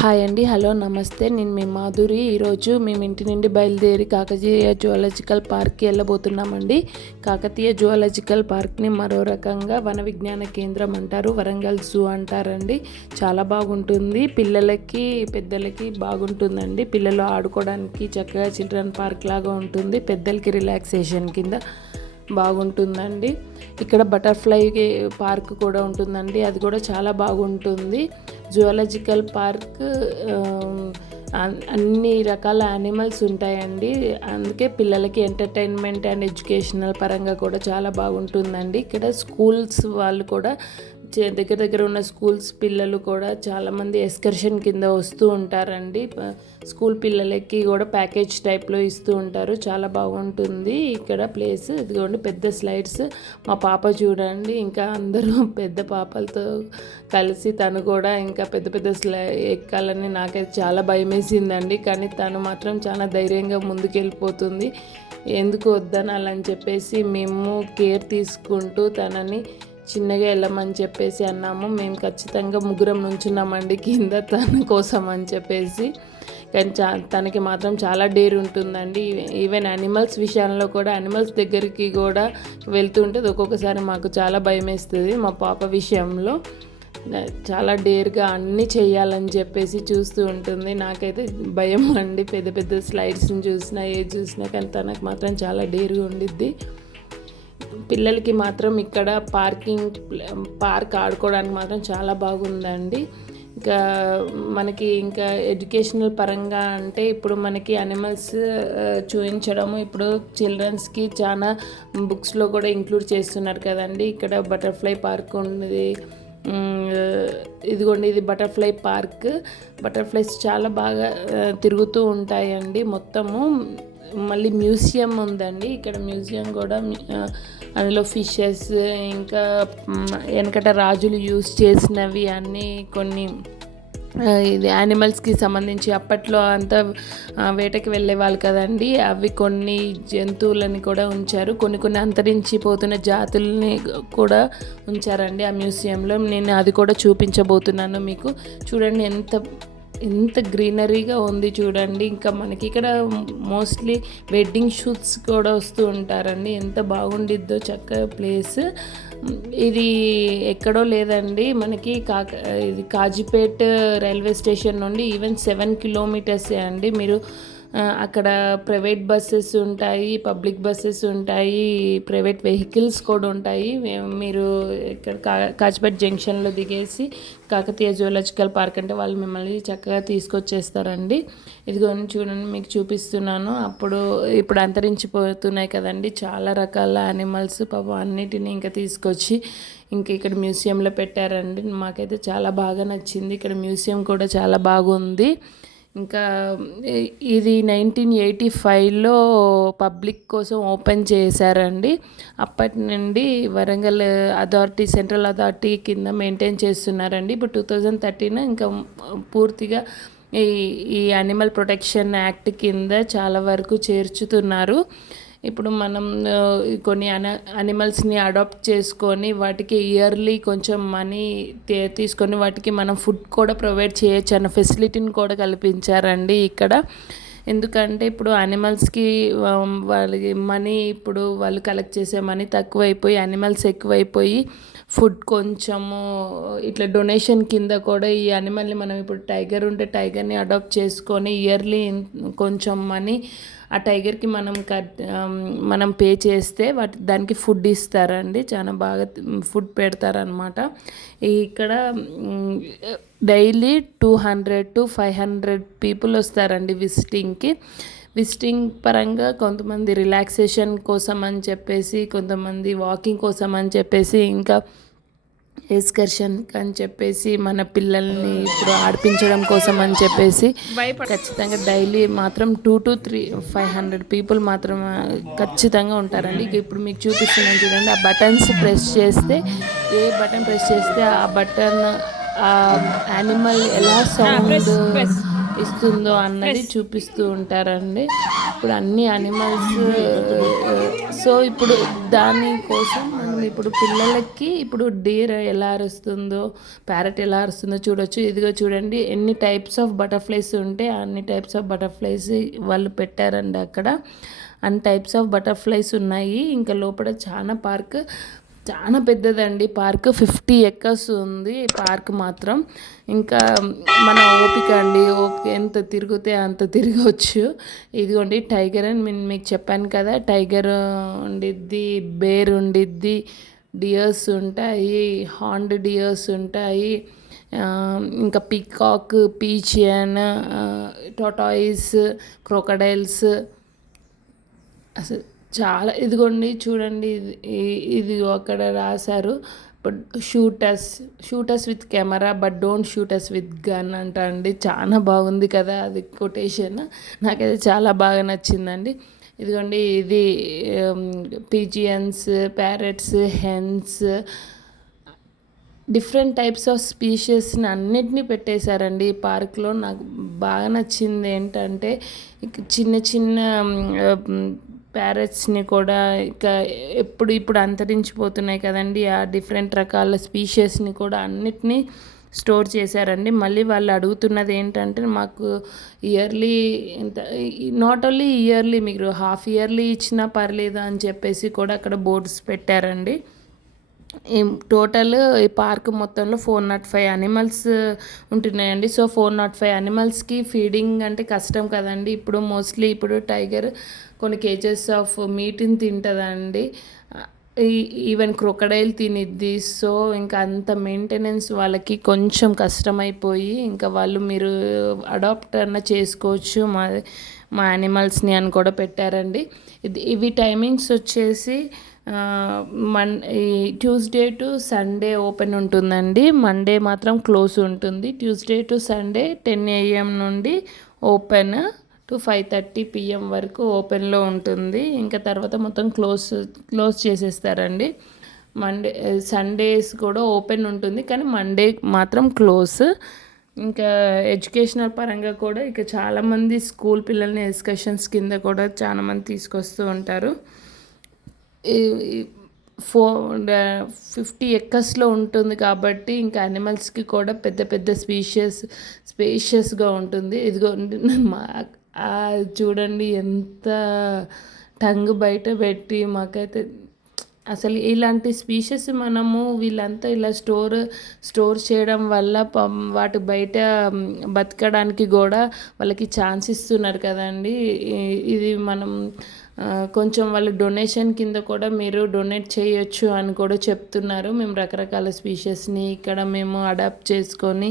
Hi అండి hello నమస్తే. నేను మీ మాధురి. ఈరోజు మేము ఇంటి నుండి బయలుదేరి కాకతీయ జువాలజికల్ పార్క్కి వెళ్ళబోతున్నామండి. కాకతీయ జువాలజికల్ పార్క్ని మరో రకంగా వన విజ్ఞాన కేంద్రం అంటారు. వరంగల్ జూ అంటారండి. చాలా బాగుంటుంది. పిల్లలకి పెద్దలకి బాగుంటుందండి. పిల్లలు ఆడుకోవడానికి చక్కగా చిల్డ్రన్ పార్క్ లాగా ఉంటుంది. పెద్దలకి రిలాక్సేషన్ కింద బాగుంటుందండి. ఇక్కడ బటర్ఫ్లై పార్క్ కూడా ఉంటుందండి. అది కూడా చాలా బాగుంటుంది. జువాలజికల్ పార్క్ అన్ని రకాల యానిమల్స్ ఉంటాయండి. అందుకే పిల్లలకి ఎంటర్టైన్మెంట్ అండ్ ఎడ్యుకేషనల్ పరంగా కూడా చాలా బాగుంటుందండి. ఇక్కడ స్కూల్స్ వాళ్ళు కూడా దగ్గర దగ్గర ఉన్న స్కూల్స్ పిల్లలు కూడా చాలామంది ఎస్కర్షన్ కింద వస్తూ ఉంటారండి. స్కూల్ పిల్లలకి కూడా ప్యాకేజ్ టైప్లో ఇస్తూ ఉంటారు. చాలా బాగుంటుంది ఇక్కడ ప్లేస్. ఇదిగోండి పెద్ద స్లైడ్స్. మా పాప చూడండి ఇంకా అందరూ పెద్ద పాపలతో కలిసి తను కూడా ఇంకా పెద్ద పెద్ద స్లై ఎక్కాలని నాకైతే చాలా భయం వేసిందండి కానీ తను మాత్రం చాలా ధైర్యంగా ముందుకెళ్ళిపోతుంది. ఎందుకు వద్దనాలని చెప్పేసి మేము కేర్ తీసుకుంటూ తనని చిన్నగా వెళ్ళమని చెప్పేసి అన్నాము. మేము ఖచ్చితంగా ముగ్గురం నుంచున్నామండి కింద తన కోసం అని చెప్పేసి. కానీ చా తనకి మాత్రం చాలా డేర్ ఉంటుందండి. ఈవెన్ యానిమల్స్ విషయంలో కూడా యానిమల్స్ దగ్గరికి కూడా వెళ్తుంటే ఒక్కొక్కసారి మాకు చాలా భయం వేస్తుంది మా పాప విషయంలో. చాలా డేర్గా అన్నీ చేయాలని చెప్పేసి చూస్తూ ఉంటుంది. నాకైతే భయం అండి. పెద్ద పెద్ద స్లైడ్స్ని చూసినా ఏది చూసినా కానీ తనకు మాత్రం చాలా డేర్గా ఉండిద్ది. పిల్లలకి మాత్రం ఇక్కడ పార్కింగ్ పార్క్ ఆడుకోవడానికి మాత్రం చాలా బాగుందండి. ఇంకా మనకి ఇంకా ఎడ్యుకేషనల్ పరంగా అంటే ఇప్పుడు మనకి అనిమల్స్ చూపించడము ఇప్పుడు చిల్డ్రన్స్కి చాలా బుక్స్లో కూడా ఇంక్లూడ్ చేస్తున్నారు కదండి. ఇక్కడ బటర్ఫ్లై పార్క్ ఉంది. ఇదిగోండి ఇది బటర్ఫ్లై పార్క్. బటర్ఫ్లైస్ చాలా బాగా తిరుగుతూ ఉంటాయండి మొత్తము. మళ్ళీ మ్యూజియం ఉందండి. ఇక్కడ మ్యూజియం కూడా అందులో ఫిషెస్ ఇంకా వెనకట రాజులు యూస్ చేసినవి అన్నీ కొన్ని ఇది యానిమల్స్కి సంబంధించి అప్పట్లో అంతా వేటకి వెళ్ళే వాళ్ళు కదండి అవి కొన్ని జంతువులని కూడా ఉంచారు. కొన్ని కొన్ని అంతరించిపోతున్న జాతుల్ని కూడా ఉంచారండి ఆ మ్యూజియంలో. నేను అది కూడా చూపించబోతున్నాను మీకు. చూడండి ఎంత ఎంత గ్రీనరీగా ఉంది చూడండి. ఇంకా మనకి ఇక్కడ మోస్ట్లీ వెడ్డింగ్ షూట్స్ కూడా వస్తూ ఉంటారండి. ఎంత బాగుండిద్దో చక్కగా ప్లేస్. ఇది ఎక్కడో లేదండి. మనకి కాక ఇది కాజీపేట్ రైల్వే స్టేషన్ నుండి ఈవెన్ సెవెన్ కిలోమీటర్సే అండి. మీరు అక్కడ ప్రైవేట్ బస్సెస్ ఉంటాయి పబ్లిక్ బస్సెస్ ఉంటాయి ప్రైవేట్ వెహికల్స్ కూడా ఉంటాయి. మీరు ఇక్కడ కా కాచిపేట జంక్షన్లో దిగేసి కాకతీయ జువలాజికల్ పార్క్ అంటే వాళ్ళు మిమ్మల్ని చక్కగా తీసుకొచ్చేస్తారండి. ఇదిగో చూడండి మీకు చూపిస్తున్నాను. అప్పుడు ఇప్పుడు అంతరించిపోతున్నాయి కదండి. చాలా రకాల యానిమల్స్ పాపం అన్నిటిని ఇంకా తీసుకొచ్చి ఇంకా ఇక్కడ మ్యూజియంలో పెట్టారండి. మాకైతే చాలా బాగా నచ్చింది. ఇక్కడ మ్యూజియం కూడా చాలా బాగుంది. ఇంకా ఇది నైన్టీన్ ఎయిటీ ఫైవ్లో పబ్లిక్ కోసం ఓపెన్ చేశారండి. అప్పటి నుండి వరంగల్ అథారిటీ సెంట్రల్ అథారిటీ కింద మెయింటైన్ చేస్తున్నారండి. ఇప్పుడు టూ థౌజండ్ థర్టీన్ ఇంకా పూర్తిగా ఈ ఈ యానిమల్ ప్రొటెక్షన్ యాక్ట్ కింద చాలా వరకు చేర్చుతున్నారు. ఇప్పుడు మనం కొన్ని అన అనిమల్స్ని అడాప్ట్ చేసుకొని వాటికి ఇయర్లీ కొంచెం మనీ తీసుకొని వాటికి మనం ఫుడ్ కూడా ప్రొవైడ్ చేయొచ్చు అన్న ఫెసిలిటీని కూడా కల్పించారండి ఇక్కడ. ఎందుకంటే ఇప్పుడు అనిమల్స్కి వాళ్ళకి మనీ ఇప్పుడు వాళ్ళు కలెక్ట్ చేసే మనీ తక్కువైపోయి అనిమల్స్ ఎక్కువైపోయి ఫుడ్ కొంచెము ఇట్లా డొనేషన్ కింద కూడా ఈ అనిమల్ని మనం ఇప్పుడు టైగర్ ఉంటే టైగర్ని అడాప్ట్ చేసుకొని ఇయర్లీ కొంచెం మనీ ఆ టైగర్కి మనం కట్ మనం పే చేస్తే వాటి దానికి ఫుడ్ ఇస్తారండి. చాలా బాగా ఫుడ్ పెడతారనమాట ఇక్కడ daily two hundred to five hundred people వస్తారండి విజిటింగ్కి. విజిటింగ్ పరంగా కొంతమంది రిలాక్సేషన్ కోసం అని చెప్పేసి కొంతమంది వాకింగ్ కోసం అని చెప్పేసి ఇంకా ఎక్స్కర్షన్ అని చెప్పేసి మన పిల్లల్ని ఇప్పుడు ఆడిపించడం కోసం అని చెప్పేసి ఖచ్చితంగా డైలీ మాత్రం two to three five hundred people మాత్రం ఖచ్చితంగా ఉంటారండి. ఇక ఇప్పుడు మీకు చూపిస్తున్నాను చూడండి ఆ బటన్స్ ప్రెస్ చేస్తే ఏ బటన్ ప్రెస్ చేస్తే ఆ బటన్ ఆ యానిమల్ ఎలా సౌండ్ ఇస్తుందో అన్నది చూపిస్తూ ఉంటారండి. ఇప్పుడు అన్ని అనిమల్స్ సో ఇప్పుడు దానికోసం మనం ఇప్పుడు పిల్లలకి ఇప్పుడు డీర్ ఎలా అరుస్తుందో ప్యారెట్ ఎలా అరుస్తుందో చూడొచ్చు. ఇదిగో చూడండి ఎన్ని టైప్స్ ఆఫ్ బటర్ఫ్లైస్ ఉంటే అన్ని టైప్స్ ఆఫ్ బటర్ఫ్లైస్ వాళ్ళు పెట్టారండి అక్కడ. అన్ని టైప్స్ ఆఫ్ బటర్ఫ్లైస్ ఉన్నాయి. ఇంకా లోపల చాలా పార్క్ చాలా పెద్దదండి. పార్క్ ఫిఫ్టీ ఎక్కర్స్ ఉంది. పార్క్ మాత్రం ఇంకా మన ఓపిక అండి. ఓకే ఎంత తిరిగితే అంత తిరగవచ్చు ఇదిగోండి టైగర్ అని నేను మీకు చెప్పాను కదా. టైగర్ ఉండిద్ది బేర్ ఉండిద్ది డియర్స్ ఉంటాయి హాండ్ డియర్స్ ఉంటాయి. ఇంకా పికాక్ పీచియన్ టొటాయిస్ క్రోకడైల్స్ అసలు చాలా ఇదిగోండి చూడండి ఇది ఇది అక్కడ రాశారు. But shooters shooters with camera but don't shooters with gun అంట అండి. చాలా బాగుంది కదా అది కొటేషన్. నాకైతే చాలా బాగా నచ్చిందండి. ఇదిగోండి ఇది pigeons parrots hens different types of స్పీషియస్ని అన్నిటినీ పెట్టేశారండి ఈ పార్క్లో. నాకు బాగా నచ్చింది ఏంటంటే చిన్న చిన్న ప్యారెట్స్ని కూడా ఇక ఎప్పుడు ఇప్పుడు అంతరించిపోతున్నాయి కదండి. ఆ డిఫరెంట్ రకాల స్పీషీస్ని కూడా అన్నిటినీ స్టోర్ చేశారండి. మళ్ళీ వాళ్ళు అడుగుతున్నది ఏంటంటే మాకు ఇయర్లీ ఇంత నాట్ ఓన్లీ ఇయర్లీ మీరు హాఫ్ ఇయర్లీ ఇచ్చినా పర్లేదు అని చెప్పేసి కూడా అక్కడ బోర్డ్స్ పెట్టారండి. టోటల్ ఈ పార్క్ మొత్తంలో ఫోర్ నాట్ ఫైవ్ అనిమల్స్ ఉంటున్నాయండి. సో ఫోర్ నాట్ ఫైవ్ అనిమల్స్కి ఫీడింగ్ అంటే కష్టం కదండి. ఇప్పుడు మోస్ట్లీ ఇప్పుడు టైగర్ కొన్ని కేజెస్ ఆఫ్ మీట్ని తింటుందండి. ఈవెన్ క్రొకడైల్ తినిద్ది. సో ఇంకా అంత మెయింటెనెన్స్ వాళ్ళకి కొంచెం కష్టమైపోయి ఇంకా వాళ్ళు మీరు అడాప్ట్ అన్న చేసుకోవచ్చు మా మా యానిమల్స్ని అని కూడా పెట్టారండి. ఇది ఇవి టైమింగ్స్ వచ్చేసి మన్ ఈ ట్యూస్డే టు సండే ఓపెన్ ఉంటుందండి. మండే మాత్రం క్లోజ్ ఉంటుంది. Tuesday to Sunday ten AM నుండి open to five thirty PM వరకు ఓపెన్లో ఉంటుంది. ఇంకా తర్వాత మొత్తం క్లోజ్ క్లోజ్ చేసేస్తారండి. మండే సండేస్ కూడా ఓపెన్ ఉంటుంది. కానీ మండే మాత్రం క్లోజ్. ఇంకా ఎడ్యుకేషనల్ పరంగా కూడా ఇక చాలామంది స్కూల్ పిల్లల్ని ఎస్కషన్స్ కింద కూడా చాలామంది తీసుకొస్తూ ఉంటారు. ఫో ఫిఫ్టీ ఎక్కర్స్లో ఉంటుంది కాబట్టి ఇంకా అనిమల్స్కి కూడా పెద్ద పెద్ద స్పీషియస్ స్పేషియస్గా ఉంటుంది. ఇదిగో మా చూడండి ఎంత టంగ్ బయట పెట్టి మాకైతే అసలు ఇలాంటి స్పీషెస్ మనము వీళ్ళంతా ఇలా స్టోర్ స్టోర్ చేయడం వల్ల వాటి బయట బతకడానికి కూడా వాళ్ళకి ఛాన్స్ ఇస్తున్నారు కదండి. ఇది మనం కొంచెం వాళ్ళు డొనేషన్ కింద కూడా మీరు డొనేట్ చేయొచ్చు అని కూడా చెప్తున్నారు. మేము రకరకాల స్పీషెస్ని ఇక్కడ మేము అడాప్ట్ చేసుకొని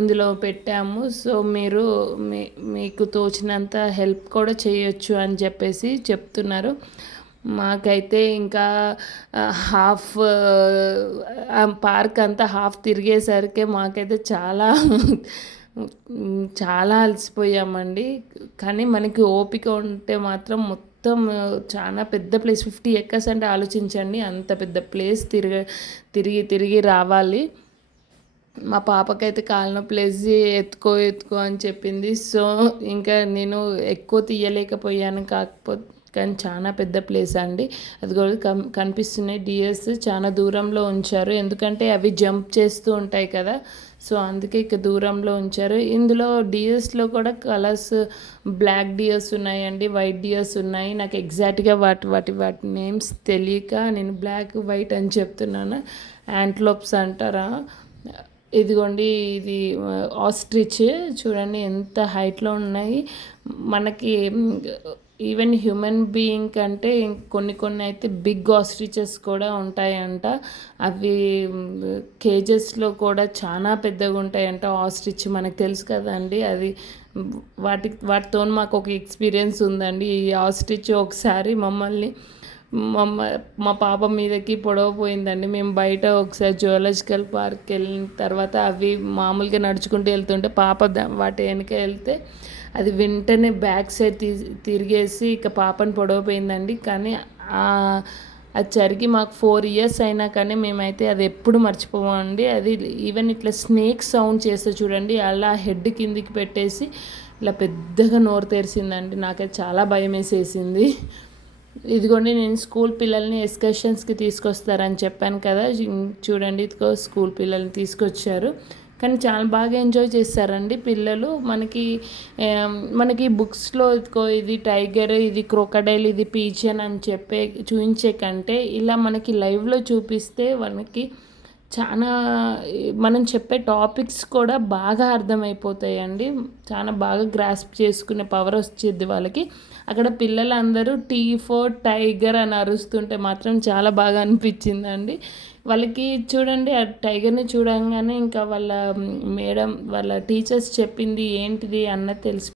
ఇందులో పెట్టాము. సో మీరు మీ మీకు తోచినంత హెల్ప్ కూడా చేయొచ్చు అని చెప్పేసి చెప్తున్నారు. మాకైతే ఇంకా హాఫ్ పార్క్ అంతా హాఫ్ తిరిగేసరికి మాకైతే చాలా చాలా అలసిపోయామండి. కానీ మనకి ఓపిక ఉంటే మాత్రం మొత్తం చాలా పెద్ద ప్లేస్ ఫిఫ్టీ ఎక్కర్స్ అంటే ఆలోచించండి. అంత పెద్ద ప్లేస్ తిరిగి తిరిగి తిరిగి రావాలి. మా పాపకైతే కాళ్ళ నొప్పి ఎత్తుకో ఎత్తుకో అని చెప్పింది. సో ఇంకా నేను ఎక్కువ తీయలేకపోయాను కాకపోతే కానీ చాలా పెద్ద ప్లేస్ అండి. అది కూడా కనిపిస్తున్నాయి. డిఎస్ చాలా దూరంలో ఉంచారు. ఎందుకంటే అవి జంప్ చేస్తూ ఉంటాయి కదా. సో అందుకే ఇక దూరంలో ఉంచారు. ఇందులో డిఎస్లో కూడా కలర్స్ బ్లాక్ డిఎస్ ఉన్నాయండి వైట్ డిఎస్ ఉన్నాయి. నాకు ఎగ్జాక్ట్గా వాటి వాటి వాటి నేమ్స్ తెలియక నేను బ్లాక్ వైట్ అని చెప్తున్నాను. యాంట్లోప్స్ అంటారా? ఇదిగోండి ఇది ఆస్ట్రిచ్ చూడండి ఎంత హైట్లో ఉన్నాయి. మనకి ఈవెన్ హ్యూమన్ బీయింగ్ కంటే కొన్ని కొన్ని అయితే బిగ్ ఆస్ట్రిచెస్ కూడా ఉంటాయంట. అవి కేజెస్లో కూడా చాలా పెద్దగా ఉంటాయంట. ఆస్ట్రిచ్ మనకు తెలుసు కదండి. అది వాటి వాటితో మాకు ఒక ఎక్స్పీరియన్స్ ఉందండి. ఈ ఆస్ట్రిచ్ ఒకసారి మమ్మల్ని మమ్మ మా పాప మీదకి పొడవపోయిందండి మేము బయట ఒకసారి జువలాజికల్ పార్క్ వెళ్ళిన తర్వాత అవి మామూలుగా నడుచుకుంటూ వెళ్తుంటే పాప వాటి వెనక వెళ్తే అది వెంటనే బ్యాక్ సైడ్ తీ తిరిగేసి ఇక పాపని పొడవపోయిందండి. కానీ అది జరిగి మాకు ఫోర్ ఇయర్స్ అయినా కానీ మేమైతే అది ఎప్పుడు మర్చిపోమండి. అది ఈవెన్ ఇట్లా స్నేక్ సౌండ్ చేస్తే చూడండి అలా హెడ్ కిందికి పెట్టేసి ఇలా పెద్దగా నోరు తెరిసిందండి నాకైతే చాలా భయం వేసేసింది. ఇదిగోండి నేను స్కూల్ పిల్లల్ని ఎక్స్కర్షన్స్కి తీసుకొస్తారని చెప్పాను కదా. చూడండి ఇదిగో స్కూల్ పిల్లల్ని తీసుకొచ్చారు. కానీ చాలా బాగా ఎంజాయ్ చేస్తారండి పిల్లలు. మనకి మనకి బుక్స్లో ఇదిగో ఇది టైగర్ ఇది క్రొకడైల్ ఇది పీచన్ అని చెప్పే చూపించే కంటే ఇలా మనకి లైవ్లో చూపిస్తే మనకి చాలా మనం చెప్పే టాపిక్స్ కూడా బాగా అర్థమైపోతాయండి. చాలా బాగా గ్రాస్ప్ చేసుకునే పవర్ వచ్చేది వాళ్ళకి. అక్కడ పిల్లలందరూ టీ ఫోర్ టైగర్ అని అరుస్తుంటే మాత్రం చాలా బాగా అనిపించిందండి. వాళ్ళకి చూడండి ఆ టైగర్ని చూడంగానే ఇంకా వాళ్ళ మేడం వాళ్ళ టీచర్స్ చెప్పింది ఏంటిది అన్నది తెలిసి